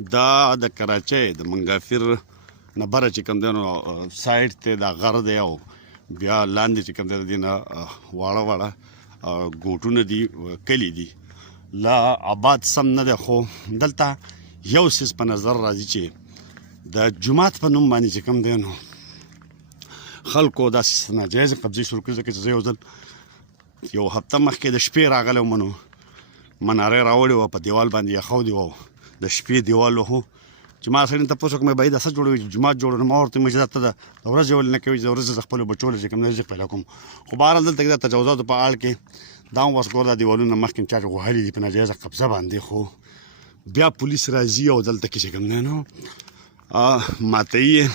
دا د کراچۍ د منګافیر نه بره چې کوم دی نو سایډ ته دا غر دی او بیا لاندې چې کوم دی د دې نه واړه واړه ګوټونه دي کلي دي لا آباد سم نه دی خو دلته یو څیز په نظر راځي چې د جومات په نوم باندې چې کوم دی نو خلکو داسې ناجایزه قبضې شروع کړي ځکه چې زه یو ځل یو هفته مخکې د شپې راغلی وم نو منارې راوړې وه په دیوال باندې یخودې وه د شپې دیوال وهو چې ما سړي ته تپوس وکړم بهي دا څه جوړوي چې جومات جوړوي نو ما ورته وویل چې دا ته د ورځې ولې نه کوي چې د ورځې زه خپلو بچو له چې کوم رزق پیدا کوم خو بهرحال دلته کې د تجاوزاتو په اړه کې دا هم وس ګور دا دیوالونه مخکې چا وهلي دي په ناجایزه قبضه باندې خو بیا پولیس راځي او دلته کې چې کوم دی نو ماتوي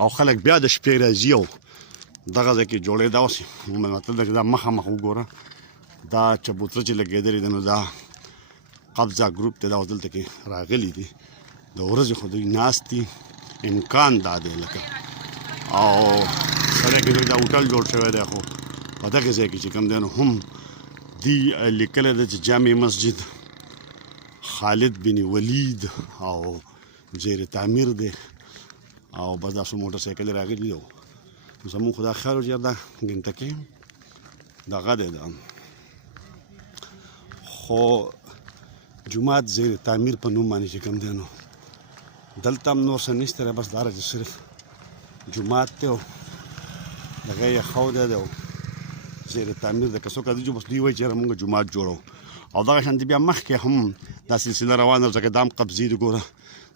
او خلک بیا د شپې راځي او دغه ځای کې جوړېدا اوس مطلب دا چې دا مخامخ وګوره دا چبوتره چې لګېدلې ده نو دا قبضه ګروپ ته دا اوس دلته کې راغلي دي د ورځې خو دوی ناست دي امکان دا دی لکه او سړی کې دا هوټل جوړ شوی دی خو په دغه ځای کې چې کوم دی نو هم دي لیکلی ده چې جامع مسجد خالد بن ولید او زیر تعمیر دی او بس دا څو موټر سایکل راغلي دي زمونږ خو دا خیال و چې دا ګنټکۍ دغه دی دا خو جومات زیر تعمیر په نوم باندې چې کوم دی نو دلته هم نور څه نشته دی بس دا چې صرف جومات دی او دغه یې ښودی دی او زیر تعمیر دی که څوک راځي بس دوی وایي چې یاره مونږ جومات جوړو او دغه شانتې بیا مخکې هم دا سلسله روانه ده ځکه دا هم قبضې دي ګوره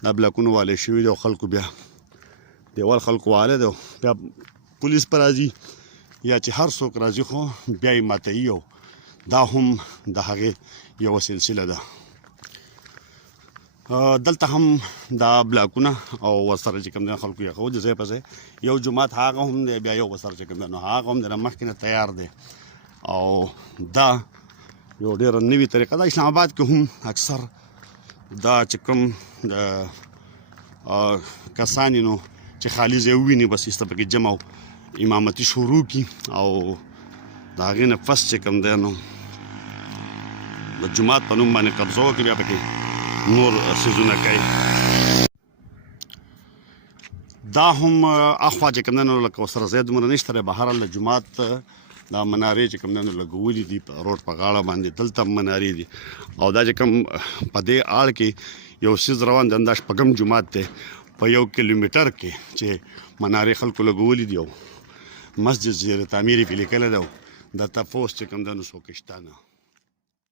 دا بلاکونه والې شوي دي او خلکو بیا دیوال خلکو والی دی بیا پولیس په راځي یا چې هر څوک راځي خو بیا یې ماتوي او دا هم د هغې یوه سلسله ده دلته هم دا بلاکونه او ورسره چې کوم دی خلکو یې د ځای په ځای یو جومات هغه هم دی بیا یو ورسره چې کوم دی نو هغه هم د مخکې نه تیار دی او دا یو ډېره نوې طریقه ده اسلام آباد کې هم اکثر دا چې کوم کسان نو چې خالي ځای وویني بس ایسته پکې جمع امامتي شروع کړي او د هغې نه پس چې کوم دی نو د جومات په نوم باندې قبضه وکړي بیا پکې نور څیزونه کوي دا هم اخوا چې کوم دی نو لکه ورسره ځای دومره نشته دی بهرحال د جومات دا منارې چې کوم دی نو لګولي دي په روډ په غاړه باندې دلته هم منارې دي او دا چې کوم په دې اړ کې یو څیز روان دی دا شپږم جومات دی په 1 کیلومیټر کې چې منارې خلکو لګولي دي او مسجد زیر تعمیر یې پې لیکلی دی او د تپوس چې کوم دی نو څوک شته نه